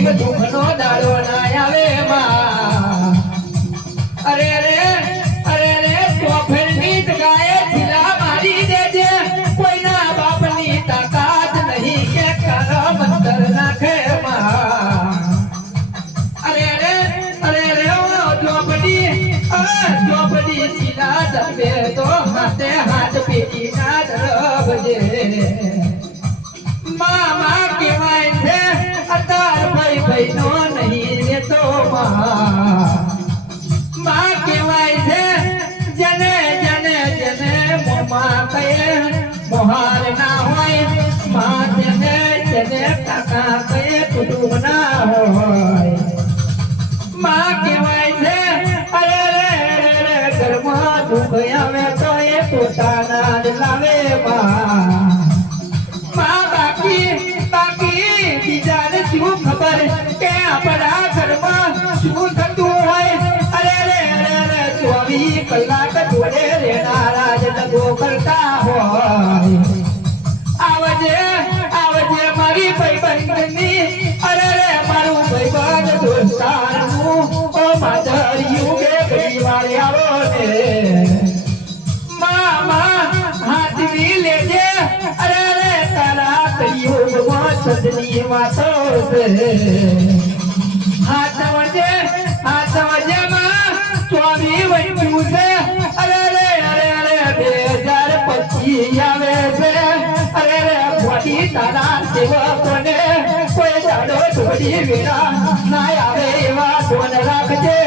ગરીબ દુઃખનો દાડો ના આવે માં અરે રે અરે રે ચોફેરની ગાય છિલા મારી દેજે કોઈના બાપની તાકાત નહીં કે કાળો મંતર નાખે માં અરે રે ચોપડી છિલા દબે તો હાથે હાથ પેટી ના દરબજે મામા કેવાય છે અતાર ભાઈ ભાઈ નો નહીં રેતો માં કેવાય છે જને જને જને મોમાં કહે મોહાર ના હોય માં જને જને કાકા કહે કુટુંબ ના હોય માં કેવાય છે અરે રે ઘરમાં દુઃખ આવે તો એ પોતાના જ લાવે માં બીજાને શું ખબર કે આપણા ઘરમાં શું થતું હોય અરે રે 24 કલાક જોડે રેનારા જ દગો કરતા હોય આવજે આવજે મારી ભાઈબંધની અરે રે મારું ભાઈબંધ દોસ્તારનું ઓ માધરિયું કે ઘડીવાર આવો ને મામા હાથવી લેજે અરે રે તારા કળિયુગમાં સદની વાતો છે હાથ વજે માં 24 વંચ્યું છે અરે રે 2025 આવે છે અરે રે ખોટી તારા સેવકોને કોઈ દાડો છોડી વેરા ના આવે એવા ધોન રાખજે